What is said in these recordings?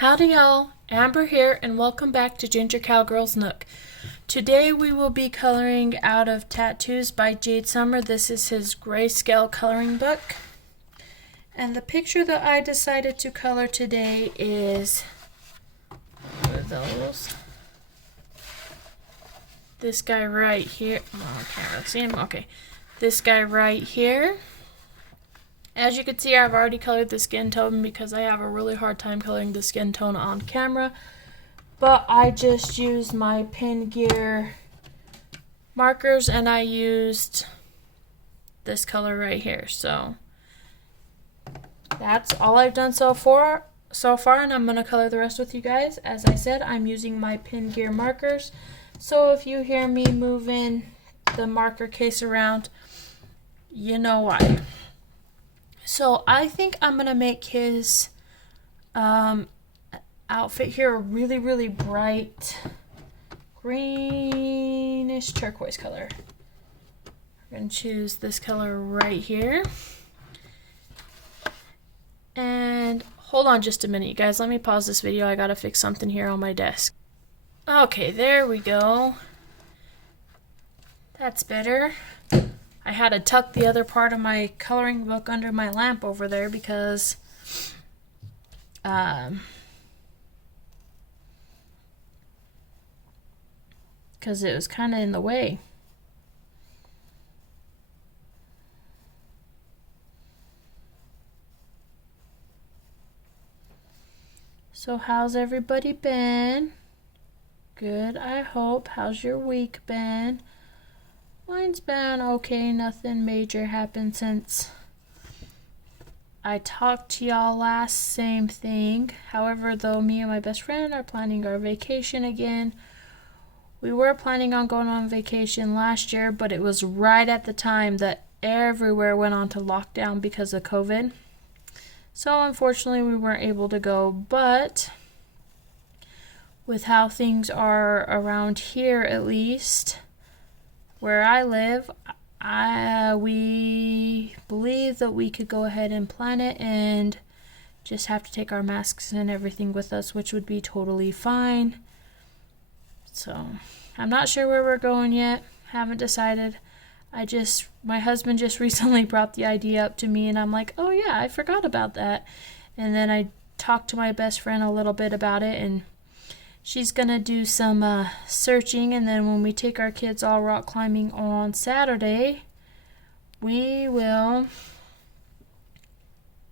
Howdy y'all, Amber here and welcome back to Ginger Cowgirl's Nook. Today we will be coloring Out of Tattoos by Jade Summer. This is his grayscale coloring book. And the picture that I decided to color today is one of those. This guy right here. Oh, I can't really see him. Okay. This guy right here. As you can see, I've already colored the skin tone because I have a really hard time coloring the skin tone on camera. But I just used my Pen Gear markers and I used this color right here. So that's all I've done so far, and I'm going to color the rest with you guys. As I said, I'm using my Pen Gear markers. So if you hear me moving the marker case around, you know why. So I think I'm going to make his outfit here a really bright greenish turquoise color. We're going to choose this color right here. And hold on just a minute, you guys. Let me pause this video. I got to fix something here on my desk. Okay, there we go. That's better. I had to tuck the other part of my coloring book under my lamp over there because it was kind of in the way. So how's everybody been? Good, I hope. How's your week been? Mine's been okay. Nothing major happened since I talked to y'all last. Same thing. However, though, me and my best friend are planning our vacation again. We were planning on going on vacation last year, but it was right at the time that everywhere went on to lockdown because of COVID. So unfortunately, we weren't able to go, but with how things are around here, at least where I live, we believe that we could go ahead and plan it and just have to take our masks and everything with us, which would be totally fine. So I'm not sure where we're going yet. Haven't decided. My husband just recently brought the idea up to me and I'm like, oh yeah, I forgot about that. And then I talked to my best friend a little bit about it, and she's gonna do some searching, and then when we take our kids all rock climbing on Saturday, we will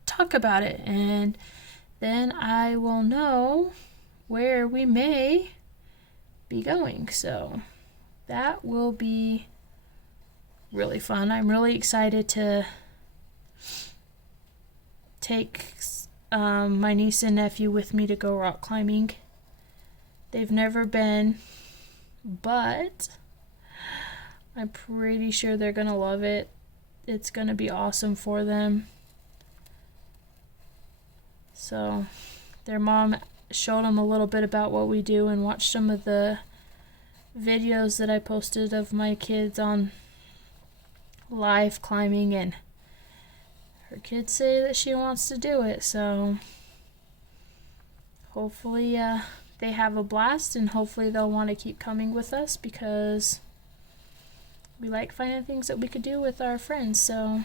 talk about it, and then I will know where we may be going. So that will be really fun. I'm really excited to take my niece and nephew with me to go rock climbing. They've never been, but I'm pretty sure they're going to love it. It's going to be awesome for them. So their mom showed them a little bit about what we do and watched some of the videos that I posted of my kids on live climbing, and her kids say that she wants to do it. So hopefully they have a blast, and hopefully they'll want to keep coming with us because we like finding things that we could do with our friends. So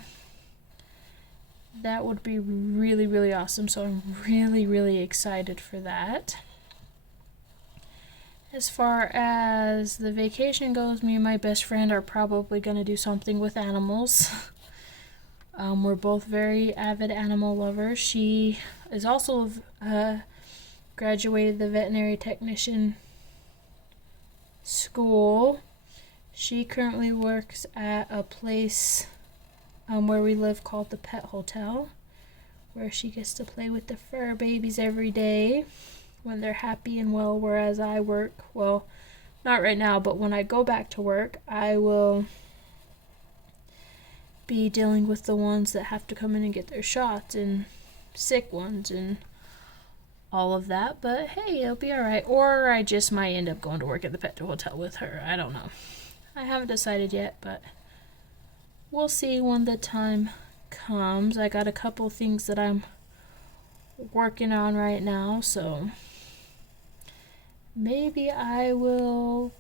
that would be really awesome. So I'm really excited for that. As far as the vacation goes, me and my best friend are probably going to do something with animals. We're both very avid animal lovers. She is also graduated the veterinary technician school. She currently works at a place where we live called the Pet Hotel, where she gets to play with the fur babies every day when they're happy and well, whereas I work, well, not right now, but when I go back to work, I will be dealing with the ones that have to come in and get their shots, and sick ones and all of that. But hey, it'll be alright. Or I just might end up going to work at the Pet Hotel with her. I don't know. I haven't decided yet, but we'll see when the time comes. I got a couple things that I'm working on right now, so maybe I will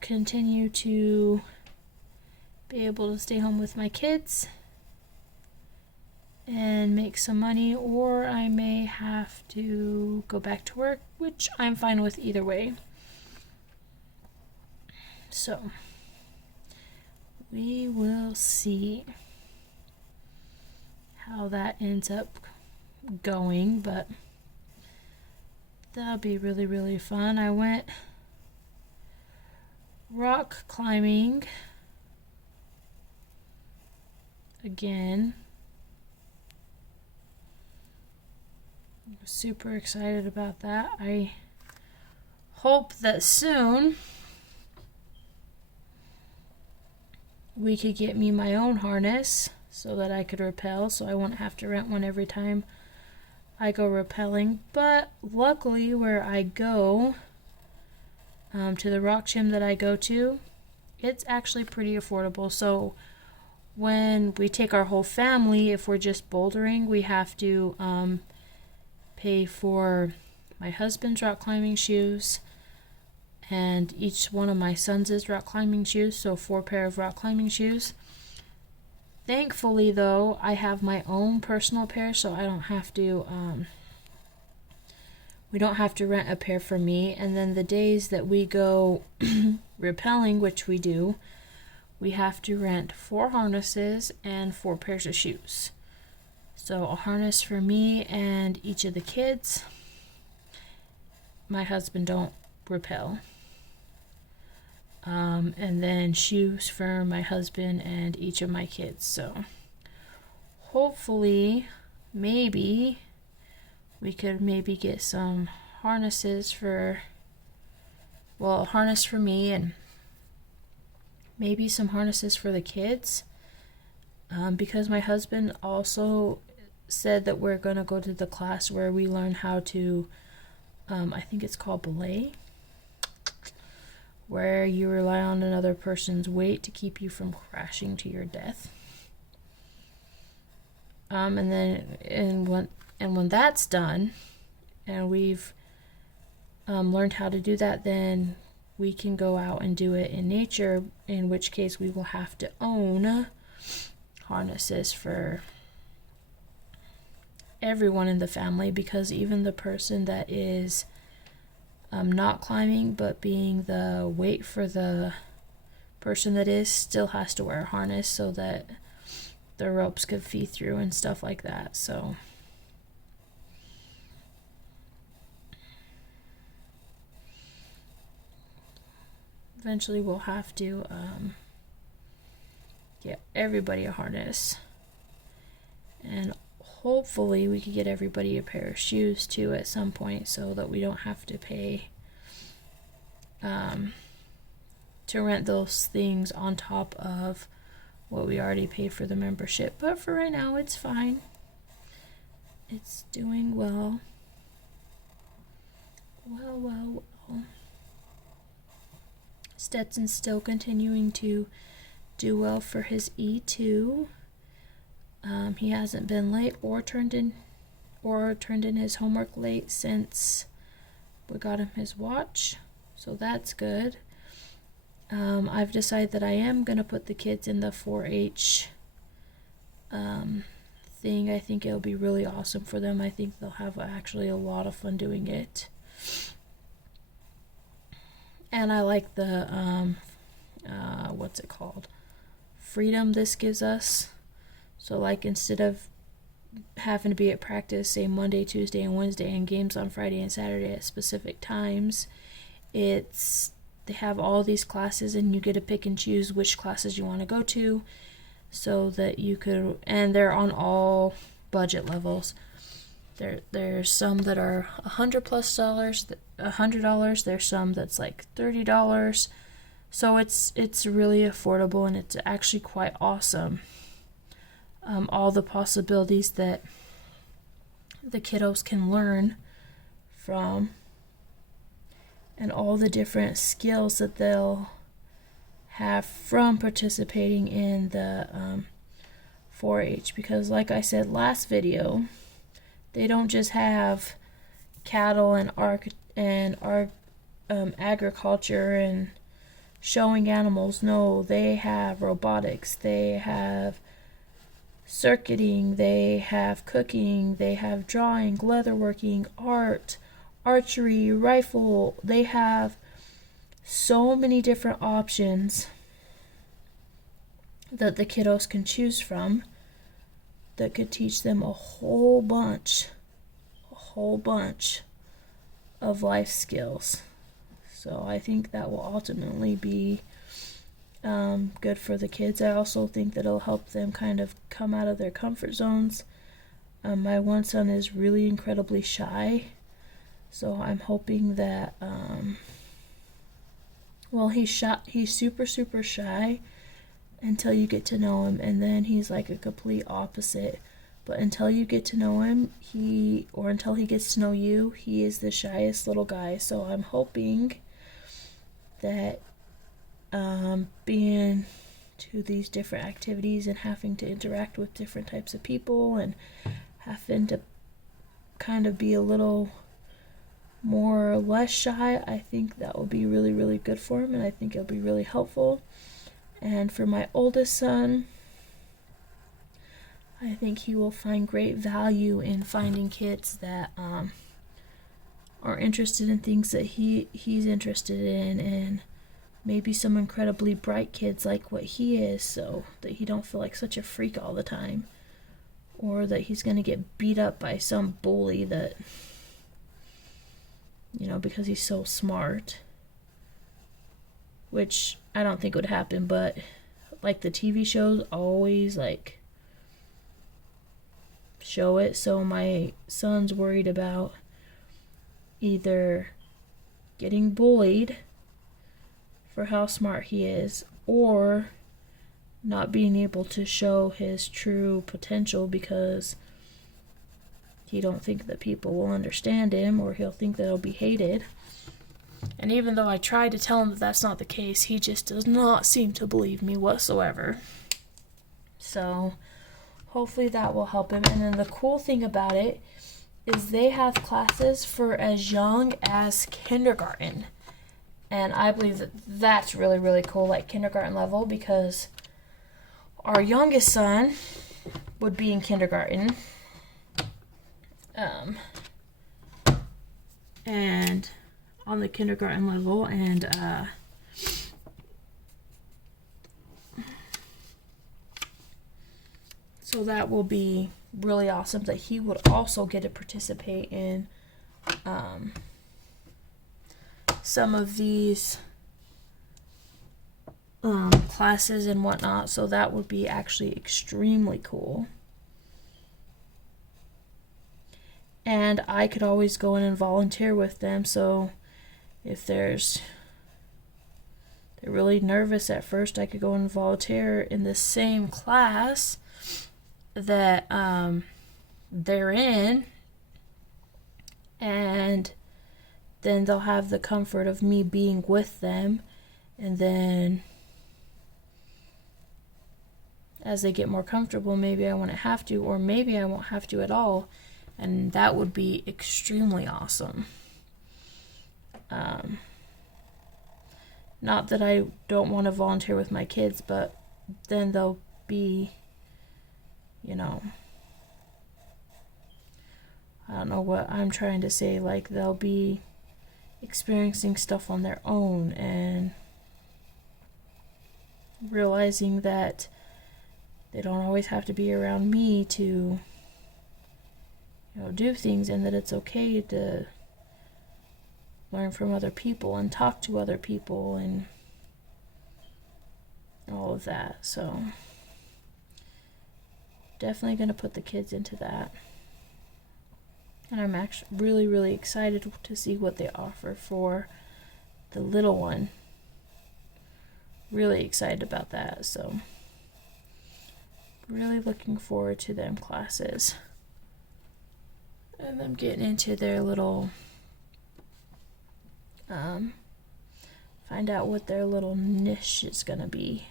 continue to be able to stay home with my kids and make some money, or I may have to go back to work, which I'm fine with either way. So we will see how that ends up going, but that'll be really, really fun. I went rock climbing again. I'm super excited about that. I hope that soon we could get me my own harness so that I could rappel, so I won't have to rent one every time I go rappelling. But luckily where I go, to the rock gym that I go to, it's actually pretty affordable. So when we take our whole family, if we're just bouldering, we have to pay for my husband's rock climbing shoes and each one of my sons' rock climbing shoes, so 4 pair of rock climbing shoes. Thankfully though, I have my own personal pair, so I don't have to we don't have to rent a pair for me. And then the days that we go rappelling, which we do, we have to rent 4 harnesses and 4 pairs of shoes. So a harness for me and each of the kids. My husband don't rappel. And then shoes for my husband and each of my kids. So hopefully, maybe we could get some harnesses for, well, a harness for me and maybe some harnesses for the kids. Because my husband also said that we're going to go to the class where we learn how to, I think it's called belay, where you rely on another person's weight to keep you from crashing to your death. And when that's done, and we've learned how to do that, then we can go out and do it in nature, in which case we will have to own harnesses for everyone in the family, because even the person that is not climbing but being the weight for the person that is still has to wear a harness so that the ropes could feed through and stuff like that. So eventually we'll have to get everybody a harness, and hopefully we could get everybody a pair of shoes too at some point, so that we don't have to pay to rent those things on top of what we already paid for the membership. But for right now, it's fine. It's doing well. Well. Stetson's still continuing to do well for his E2. He hasn't been late or turned in his homework late since we got him his watch, so that's good. I've decided that I am gonna put the kids in the 4-H thing. I think it'll be really awesome for them. I think they'll have actually a lot of fun doing it. And I like the what's it called? Freedom this gives us. So like, instead of having to be at practice, say Monday, Tuesday, and Wednesday, and games on Friday and Saturday at specific times, they have all these classes and you get to pick and choose which classes you want to go to, so that you could, and they're on all budget levels. There's some that are $100+, there's some that's like $30. So it's really affordable, and it's actually quite awesome. All the possibilities that the kiddos can learn from, and all the different skills that they'll have from participating in the 4-H. Because like I said last video, they don't just have cattle and agriculture and showing animals. No, they have robotics, they have circuiting, they have cooking, they have drawing, leatherworking, art, archery, rifle. They have so many different options that the kiddos can choose from that could teach them a whole bunch of life skills. So I think that will ultimately be good for the kids. I also think that it'll help them kind of come out of their comfort zones. My one son is really incredibly shy, so I'm hoping that he's super shy until you get to know him, and then he's like a complete opposite. But until you get to know him, until he gets to know you, he is the shyest little guy. So I'm hoping that being to these different activities and having to interact with different types of people and having to kind of be a little more or less shy, I think that will be really, really good for him, and I think it'll be really helpful. And for my oldest son, I think he will find great value in finding kids that are interested in things that he's interested in, and maybe some incredibly bright kids like what he is, so that he don't feel like such a freak all the time, or that he's going to get beat up by some bully that, because he's so smart, which I don't think would happen. But like the TV shows always like show it, so my son's worried about either getting bullied for how smart he is, or not being able to show his true potential because he don't think that people will understand him, or he'll think that he'll be hated. And even though I tried to tell him that that's not the case, he just does not seem to believe me whatsoever. So hopefully that will help him. And then the cool thing about it is they have classes for as young as kindergarten. And I believe that that's really, really cool, like kindergarten level, because our youngest son would be in kindergarten. And on the kindergarten level, and so that will be really awesome that he would also get to participate in some of these classes and whatnot. So that would be actually extremely cool. And I could always go in and volunteer with them. So if they're really nervous at first, I could go and volunteer in the same class that they're in, and then they'll have the comfort of me being with them. And then as they get more comfortable, maybe I won't have to, or maybe I won't have to at all. And that would be extremely awesome. Not that I don't want to volunteer with my kids, but then they'll be, I don't know what I'm trying to say, like they'll be experiencing stuff on their own and realizing that they don't always have to be around me to do things, and that it's okay to learn from other people and talk to other people and all of that. So definitely going to put the kids into that. And I'm actually really, really excited to see what they offer for the little one. Really excited about that. So really looking forward to them classes. And them getting into their little, find out what their little niche is going to be,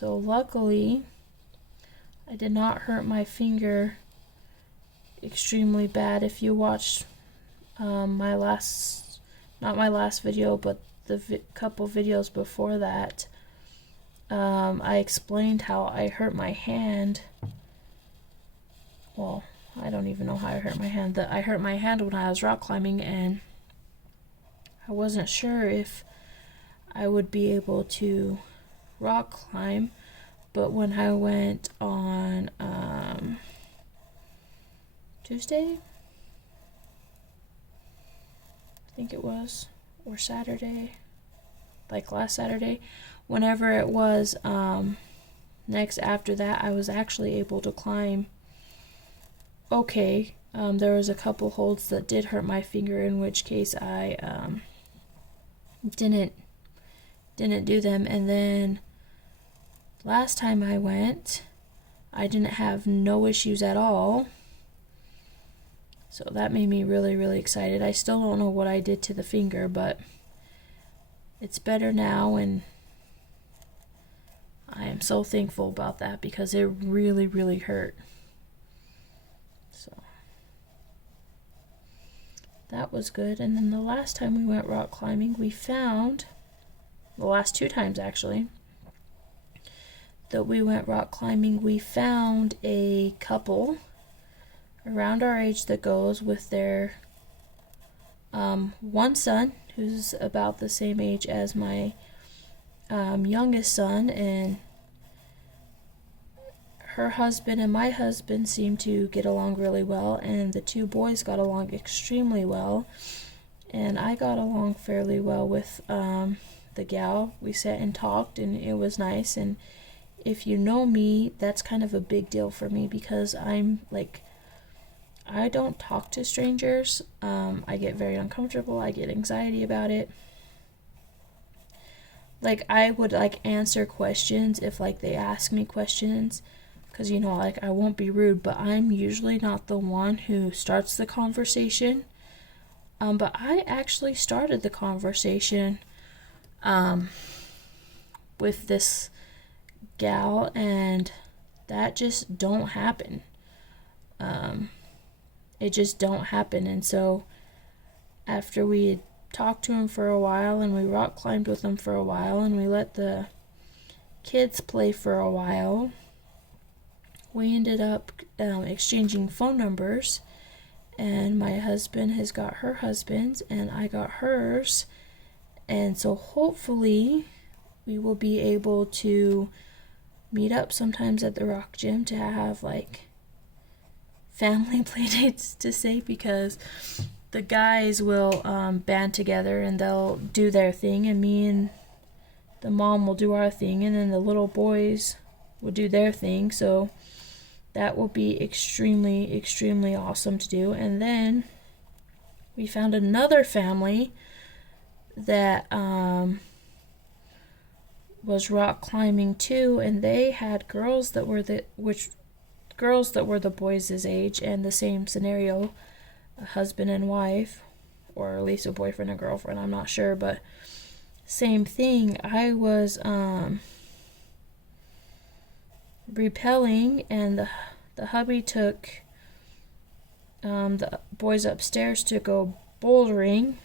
So luckily, I did not hurt my finger extremely bad. If you watched my last, not my last video, but the couple videos before that, I explained how I hurt my hand. Well, I don't even know how I hurt my hand. I hurt my hand when I was rock climbing, and I wasn't sure if I would be able to rock climb. But when I went on Tuesday, I think it was, or Saturday, like last Saturday, whenever it was, next after that, I was actually able to climb okay. There was a couple holds that did hurt my finger, in which case I didn't do them. And then last time I went, I didn't have no issues at all. So that made me really, really excited. I still don't know what I did to the finger, but it's better now, and I am so thankful about that because it really, really hurt. So that was good. And then the last time we went rock climbing, we found, the last 2 times actually, that we went rock climbing, we found a couple around our age that goes with their one son, who's about the same age as my youngest son, and her husband and my husband seemed to get along really well, and the 2 boys got along extremely well, and I got along fairly well with the gal. We sat and talked, and it was nice. And if you know me, that's kind of a big deal for me because I'm like, I don't talk to strangers. I get very uncomfortable. I get anxiety about it. Like, I would like answer questions if like they ask me questions, because you know, like, I won't be rude, but I'm usually not the one who starts the conversation. But I actually started the conversation with this gal, and that just don't happen. It just don't happen. And so after we had talked to him for a while, and we rock climbed with him for a while, and we let the kids play for a while, we ended up exchanging phone numbers, and my husband has got her husband's and I got hers. And so hopefully we will be able to meet up sometimes at the rock gym to have like family play dates, to say, because the guys will band together and they'll do their thing, and me and the mom will do our thing, and then the little boys will do their thing. So that will be extremely, extremely awesome to do. And then we found another family that was rock climbing too, and they had girls that were the boys' age, and the same scenario, a husband and wife, or at least a boyfriend and girlfriend, I'm not sure, but same thing. I was rappelling, and the hubby took the boys upstairs to go bouldering,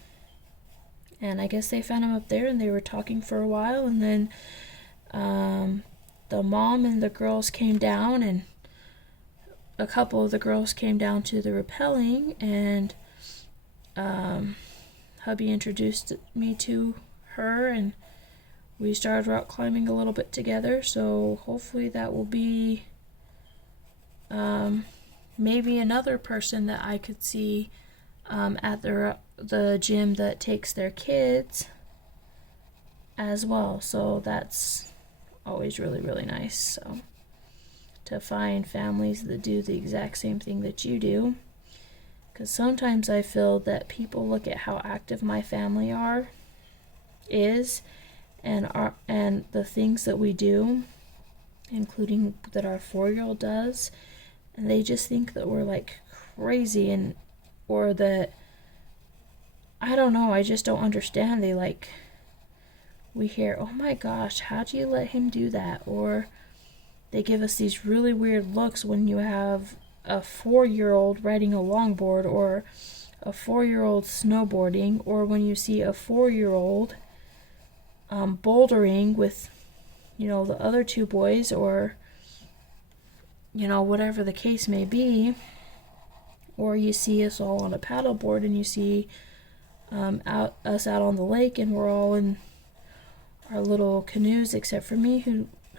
and I guess they found him up there, and they were talking for a while, and then the mom and the girls came down, and a couple of the girls came down to the rappelling, and hubby introduced me to her, and we started rock climbing a little bit together. So hopefully that will be maybe another person that I could see at the gym that takes their kids as well. So that's always really, really nice. So to find families that do the exact same thing that you do, because sometimes I feel that people look at how active my family is and the things that we do, including that our 4-year-old does, and they just think that we're like crazy, and or that, I don't know, I just don't understand. They like we hear, oh my gosh, how'd you let him do that? Or they give us these really weird looks when you have a 4-year-old riding a longboard, or a 4-year-old snowboarding, or when you see a 4-year-old bouldering with, the other 2 boys, or, whatever the case may be. Or you see us all on a paddleboard, and you see us out on the lake, and we're all in our little canoes, except for me,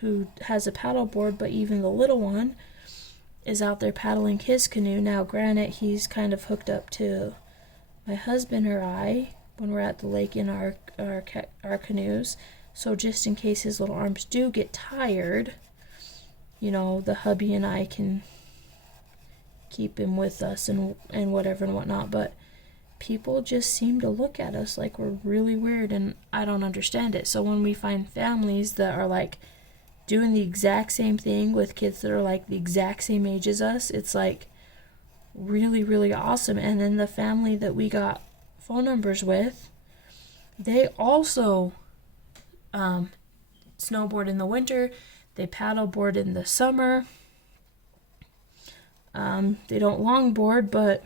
who has a paddleboard, but even the little one is out there paddling his canoe. Now, granted, he's kind of hooked up to my husband or I when we're at the lake in our canoes. So just in case his little arms do get tired, the hubby and I can keep him with us and whatever and whatnot. But people just seem to look at us like we're really weird, and I don't understand it. So when we find families that are like doing the exact same thing with kids that are like the exact same age as us, it's like really, really awesome. And then the family that we got phone numbers with, they also snowboard in the winter, they paddleboard in the summer. They don't longboard, but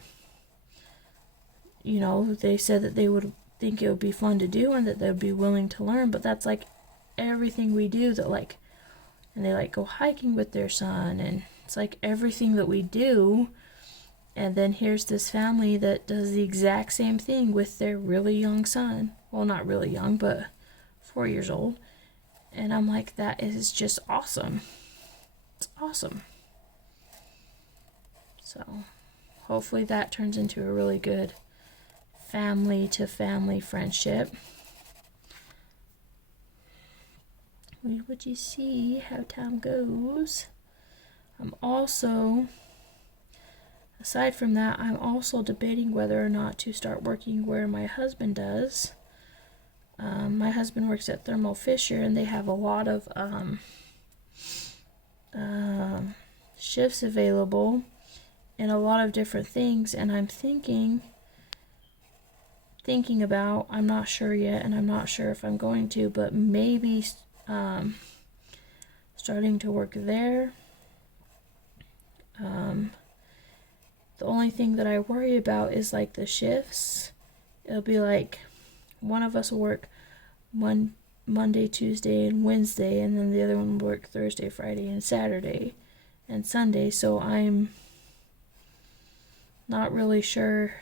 they said that they would think it would be fun to do and that they'd be willing to learn. But that's like everything we do, that like, and they like go hiking with their son, and it's like everything that we do. And then here's this family that does the exact same thing with their really young son. Well, not really young, but 4 years old. And I'm like, that is just awesome. It's awesome. So hopefully that turns into a really good family to family friendship. Would you see how time goes? I'm also, aside from that, I'm also debating whether or not to start working where my husband does. My husband works at Thermo Fisher, and they have a lot of shifts available and a lot of different things. And I'm thinking about, I'm not sure yet, and I'm not sure if I'm going to, but maybe starting to work there. The only thing that I worry about is like the shifts. It'll be like one of us will work Monday, Tuesday, and Wednesday, and then the other one will work Thursday, Friday, and Saturday, and Sunday. So I'm not really sure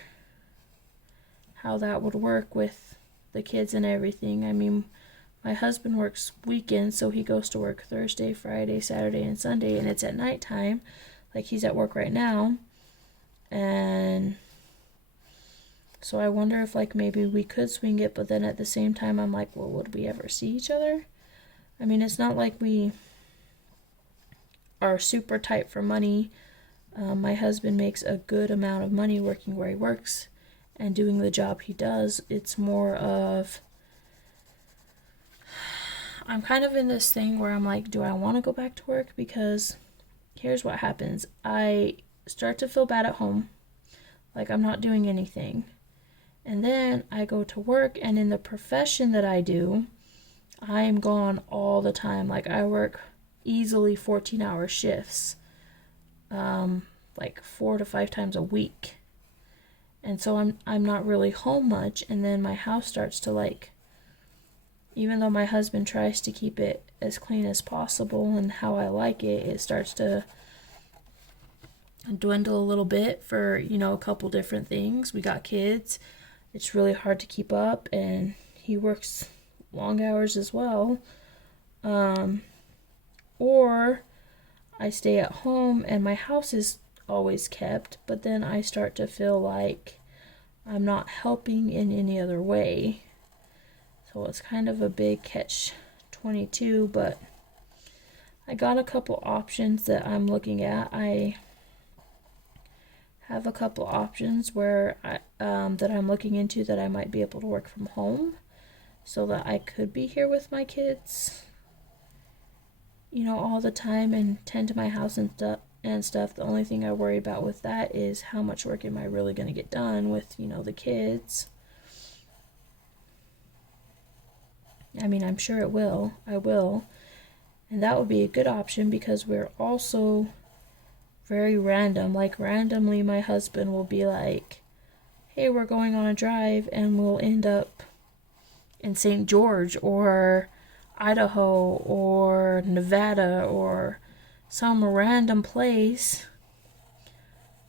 how that would work with the kids and everything. I mean, my husband works weekends, so he goes to work Thursday, Friday, Saturday, and Sunday, and it's at nighttime. Like, he's at work right now. And so I wonder if, like, maybe we could swing it, but then at the same time, I'm like, well, would we ever see each other? I mean, it's not like we are super tight for money. My husband makes a good amount of money working where he works and doing the job he does. It's more of, I'm kind of in this thing where I'm like, do I want to go back to work? Because here's what happens. I start to feel bad at home, like I'm not doing anything. And then I go to work, and in the profession that I do, I'm gone all the time. Like, I work easily 14-hour shifts, like 4 to 5 times a week. And so I'm not really home much. And then my house starts to, like, even though my husband tries to keep it as clean as possible and how I like it, it starts to dwindle a little bit for, a couple different things. We got kids. It's really hard to keep up, and he works long hours as well. Or I stay at home and my house is always kept, but then I start to feel like I'm not helping in any other way. So it's kind of a big catch-22, but I got a couple options that I'm looking at. I have a couple options where that I'm looking into that I might be able to work from home, so that I could be here with my kids, all the time and tend to my house and stuff. The only thing I worry about with that is how much work am I really going to get done with, the kids. I mean, I'm sure it will. I will. And that would be a good option because we're also very random. Like, randomly, my husband will be like, hey, we're going on a drive, and we'll end up in St. George or Idaho or Nevada or some random place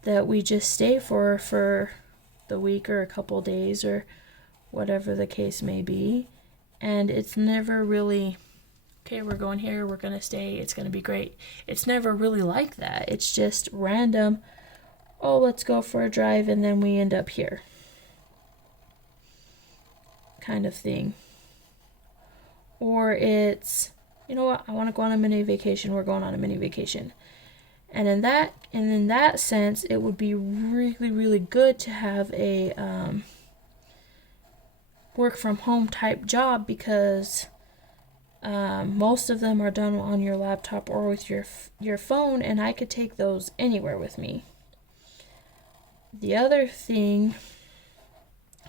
that we just stay for the week or a couple days or whatever the case may be. And it's never really, okay, we're going here, we're going to stay, it's going to be great. It's never really like that. It's just random, oh, let's go for a drive, and then we end up here, kind of thing. Or it's, you know what, I want to go on a mini vacation, we're going on a mini vacation. And in that sense, it would be really, really good to have a work from home type job, because most of them are done on your laptop or with your phone, and I could take those anywhere with me. The other thing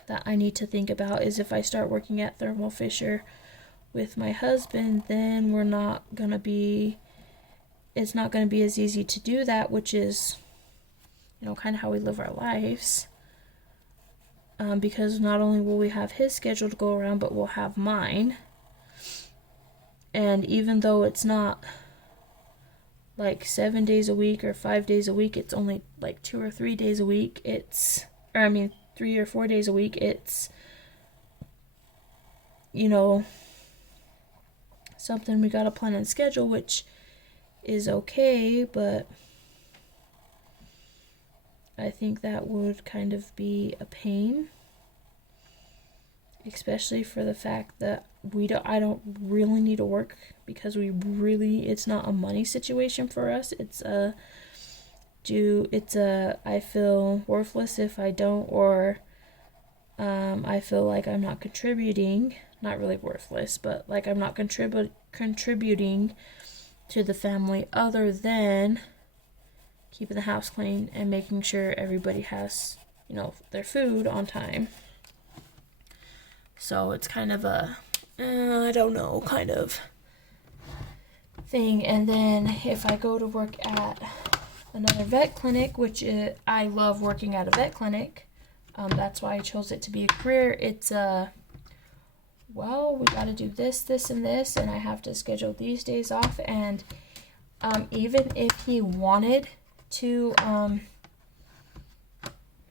that I need to think about is if I start working at Thermo Fisher with my husband, then it's not going to be as easy to do that, which is, kind of how we live our lives. Because not only will we have his schedule to go around, but we'll have mine. And even though it's not like 7 days a week or 5 days a week, it's only like 2 or 3 days a week. 3 or 4 days a week. It's, something we gotta plan and schedule, which is okay, but I think that would kind of be a pain, especially for the fact that I don't really need to work, because it's not a money situation for us. I feel worthless if I don't, or I feel like I'm not contributing, not really worthless, but like I'm not contributing to the family other than keeping the house clean and making sure everybody has, their food on time. So it's kind of a, I don't know, kind of thing. And then if I go to work at another vet clinic, which I love working at a vet clinic, that's why I chose it to be a career. It's we got to do this, and this, and I have to schedule these days off. And even if he wanted to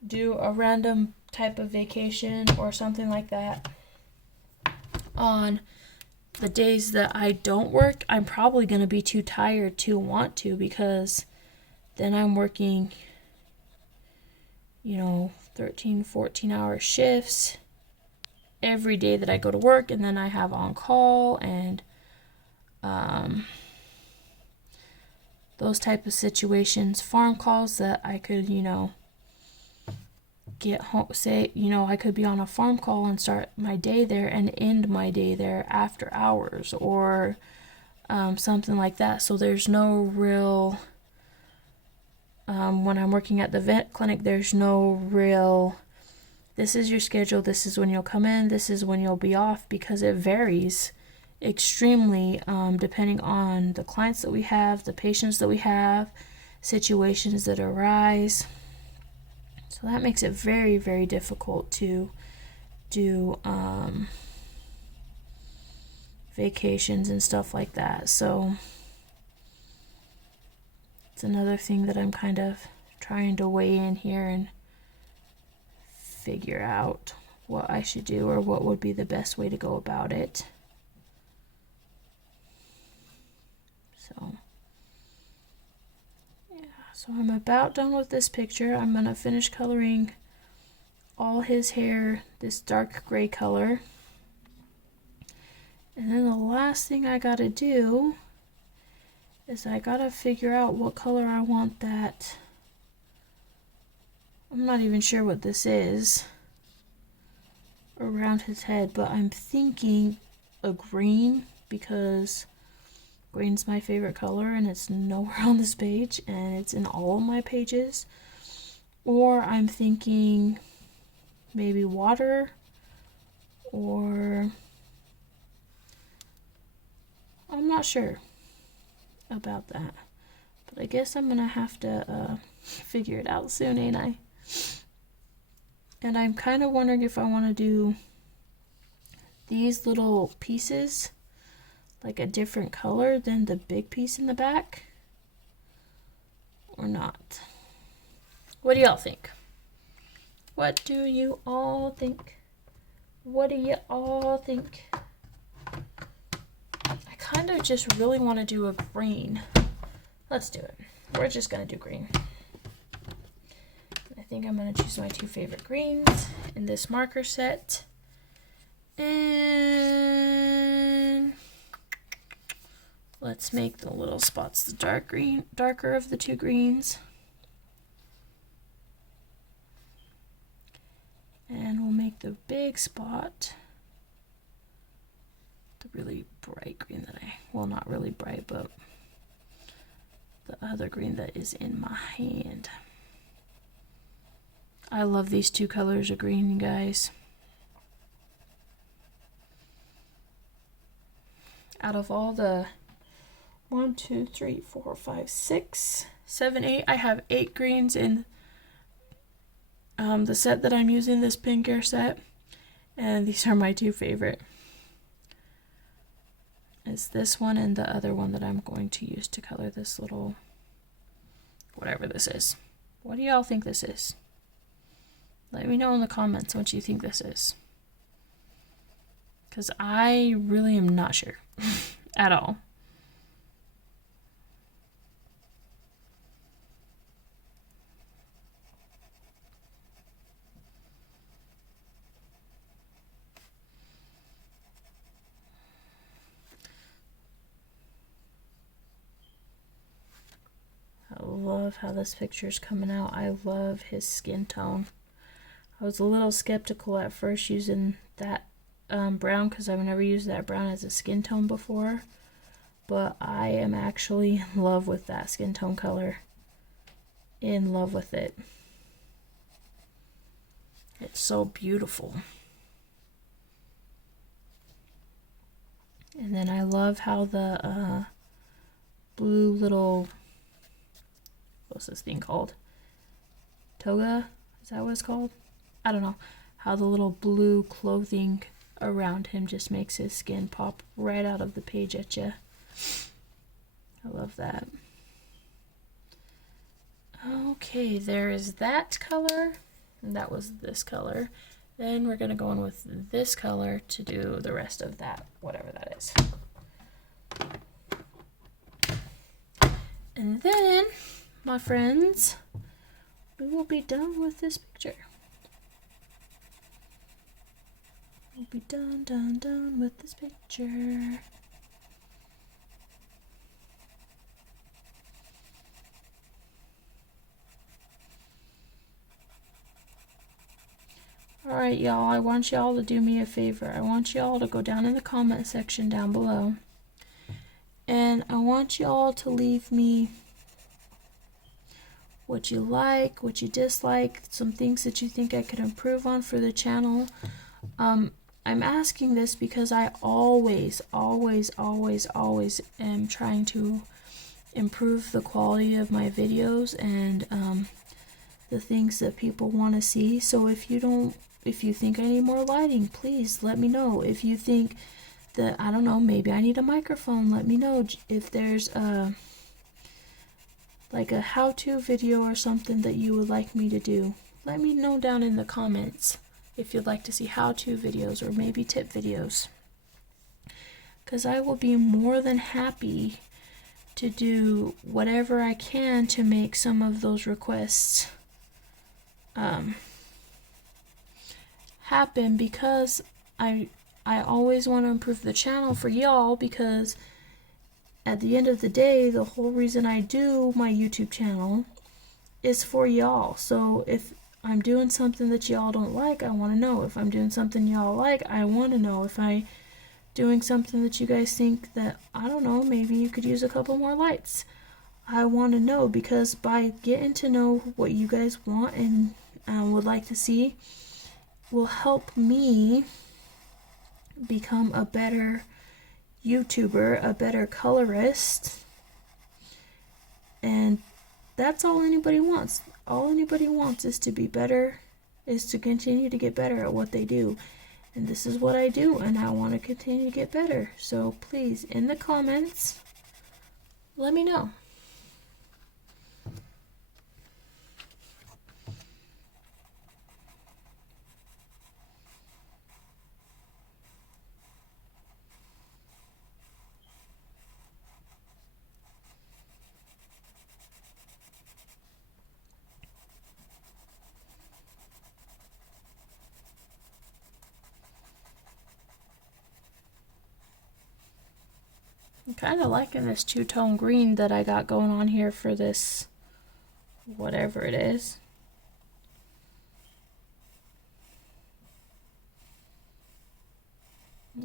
do a random type of vacation or something like that on the days that I don't work, I'm probably going to be too tired to want to, because then I'm working 13, 14-hour shifts every day that I go to work, and then I have on call and those type of situations, farm calls that I could, get home, I could be on a farm call and start my day there and end my day there after hours, or something like that. So there's no real, when I'm working at the vet clinic, there's no real, this is your schedule, this is when you'll come in, this is when you'll be off, because it varies extremely depending on the clients that we have, the patients that we have, situations that arise. So that makes it very, very difficult to do vacations and stuff like that. So it's another thing that I'm kind of trying to weigh in here and figure out what I should do, or what would be the best way to go about it. So I'm about done with this picture. I'm going to finish coloring all his hair this dark gray color. And then the last thing I got to do is I got to figure out what color I want that. I'm not even sure what this is around his head, but I'm thinking a green, because green's my favorite color, and it's nowhere on this page, and it's in all of my pages. Or I'm thinking maybe water, or not sure about that. But I guess I'm gonna have to figure it out soon, ain't I? And I'm kind of wondering if I want to do these little pieces like a different color than the big piece in the back or not. What do y'all think? What do you all think? What do you all think? I kind of just really want to do a green. Let's do it. We're just going to do green. I think I'm going to choose my two favorite greens in this marker set. And let's make the little spots the darker of the two greens. And we'll make the big spot the really bright green that well, not really bright, but the other green that is in my hand. I love these two colors of green, you guys. Out of all the 1, 2, 3, 4, 5, 6, 7, 8, I have 8 greens in the set that I'm using, this pin gear set, and these are my two favorite. It's this one and the other one that I'm going to use to color this little, whatever this is. What do y'all think this is? Let me know in the comments what you think this is. Because I really am not sure at all. I love how this picture's coming out. I love his skin tone. I was a little skeptical at first using that brown because I've never used that brown as a skin tone before, but I am actually in love with that skin tone color. In love with it. It's so beautiful. And then I love how the blue little, what's this thing called? Toga? Is that what it's called? I don't know. How the little blue clothing around him just makes his skin pop right out of the page at you. I love that. Okay, there is that color, and that was this color. Then we're going to go in with this color to do the rest of that, whatever that is. And then, my friends, we will be done with this picture. We'll be done with this picture. Alright, y'all, I want y'all to do me a favor. I want y'all to go down in the comment section down below. And I want y'all to leave me what you like, what you dislike, some things that you think I could improve on for the channel. I'm asking this because I always am trying to improve the quality of my videos and the things that people want to see. So if you think I need more lighting, please let me know. If you think that, I don't know, maybe I need a microphone, let me know. If there's like a how-to video or something that you would like me to do, let me know down in the comments if you'd like to see how-to videos or maybe tip videos, because I will be more than happy to do whatever I can to make some of those requests happen, because I always want to improve the channel for y'all, because at the end of the day, the whole reason I do my YouTube channel is for y'all. So if I'm doing something that y'all don't like, I want to know. If I'm doing something y'all like, I want to know. If I'm doing something that you guys think that, I don't know, maybe you could use a couple more lights, I want to know, because by getting to know what you guys want and would like to see will help me become a better YouTuber, a better colorist, and that's all anybody wants. All anybody wants is to be better, is to continue to get better at what they do. And this is what I do, and I want to continue to get better. So please, in the comments, let me know. I'm kind of liking this two-tone green that I got going on here for this, whatever it is.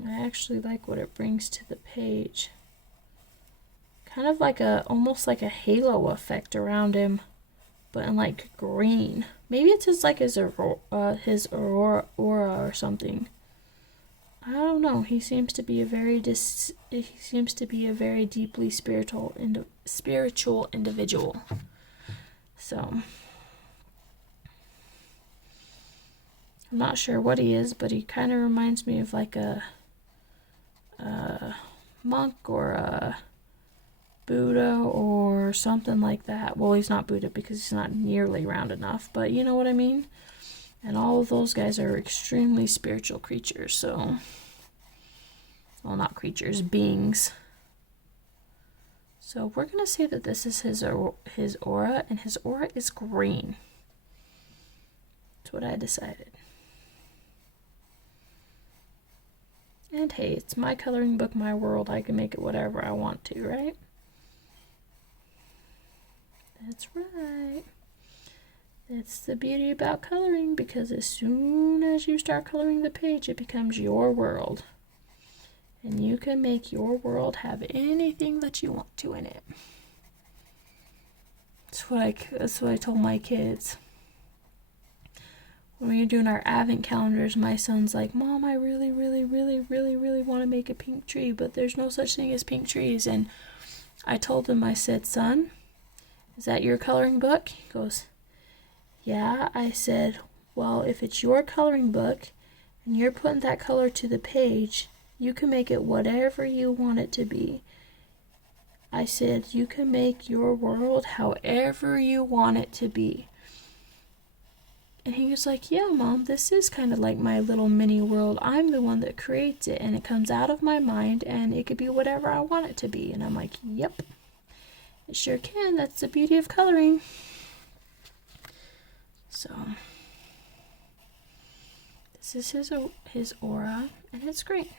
I actually like what it brings to the page. Kind of like almost like a halo effect around him, but in like green. Maybe it's his aurora or something. I don't know. He seems to be a very deeply spiritual individual. So I'm not sure what he is, but he kind of reminds me of like a monk or a Buddha or something like that. Well, he's not Buddha because he's not nearly round enough, but you know what I mean? And all of those guys are extremely spiritual creatures, so... Well, not creatures, beings. So we're going to say that this is his aura, and his aura is green. That's what I decided. And hey, it's my coloring book, my world. I can make it whatever I want to, right? That's right. That's the beauty about coloring, because as soon as you start coloring the page, it becomes your world. And you can make your world have anything that you want to in it. That's what I told my kids. When we were doing our advent calendars, my son's like, Mom, I really, really, really, really, really want to make a pink tree, but there's no such thing as pink trees. And I told him, I said, son, is that your coloring book? He goes, yeah. I said, well, if it's your coloring book and you're putting that color to the page, you can make it whatever you want it to be. I said, you can make your world however you want it to be. And he was like, yeah, Mom, this is kind of like my little mini world. I'm the one that creates it, and it comes out of my mind, and it could be whatever I want it to be. And I'm like, yep, it sure can. That's the beauty of coloring. So, this is his aura, and it's great.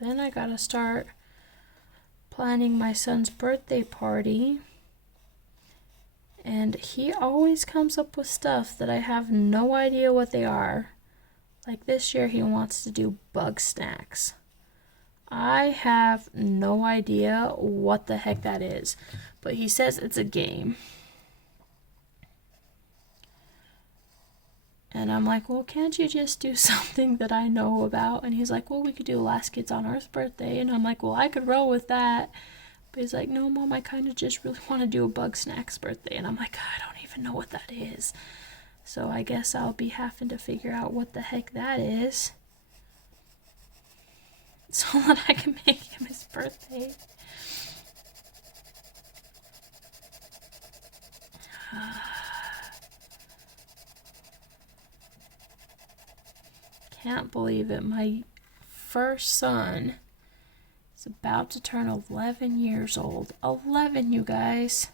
Then I gotta start planning my son's birthday party. And he always comes up with stuff that I have no idea what they are. Like this year he wants to do bug snacks. I have no idea what the heck that is. But he says it's a game. And I'm like, well, can't you just do something that I know about? And he's like, well, we could do Last Kids on Earth birthday. And I'm like, well, I could roll with that. But he's like, no, Mom, I kind of just really want to do a Bug Snacks birthday. And I'm like, I don't even know what that is. So I guess I'll be having to figure out what the heck that is, so that I can make him his birthday. Can't believe it. My first son is about to turn 11 years old. 11, you guys.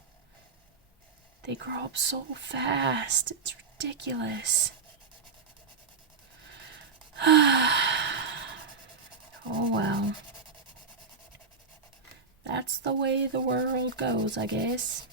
They grow up so fast. It's ridiculous. Oh well. That's the way the world goes, I guess.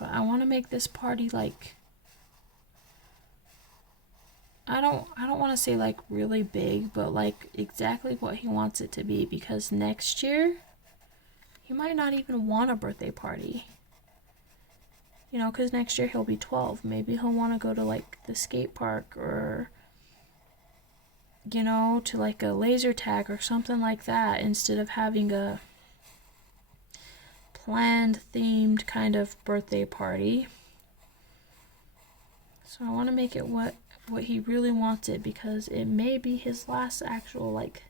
But I want to make this party like, I don't want to say like really big, but like exactly what he wants it to be, because next year he might not even want a birthday party. You know, because next year he'll be 12. Maybe he'll want to go to like the skate park, or, you know, to like a laser tag or something like that, instead of having a planned themed kind of birthday party. So I want to make it what he really wants it, because it may be his last actual like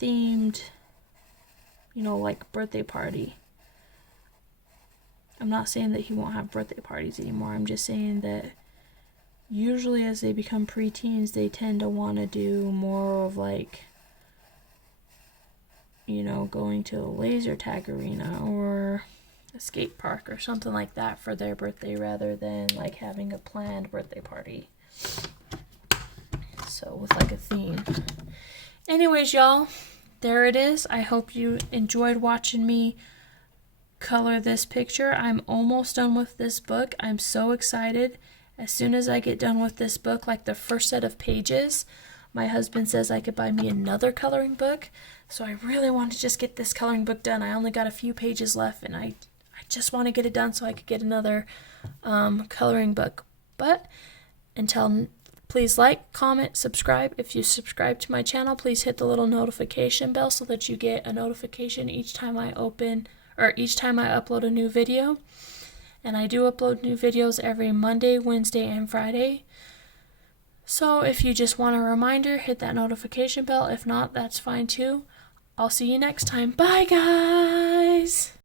themed, you know, like birthday party. I'm not saying that he won't have birthday parties anymore. I'm just saying that usually as they become preteens, they tend to want to do more of like, you know, going to a laser tag arena or a skate park or something like that for their birthday, rather than like having a planned birthday party. So with like a theme. Anyways, y'all, there it is. I hope you enjoyed watching me color this picture. I'm almost done with this book. I'm so excited. As soon as I get done with this book, like the first set of pages, my husband says I could buy me another coloring book. So I really want to just get this coloring book done. I only got a few pages left, and I just want to get it done so I could get another coloring book. But until, please like, comment, subscribe. If you subscribe to my channel, please hit the little notification bell so that you get a notification each time I upload a new video. And I do upload new videos every Monday, Wednesday, and Friday. So if you just want a reminder, hit that notification bell. If not, that's fine too. I'll see you next time. Bye, guys!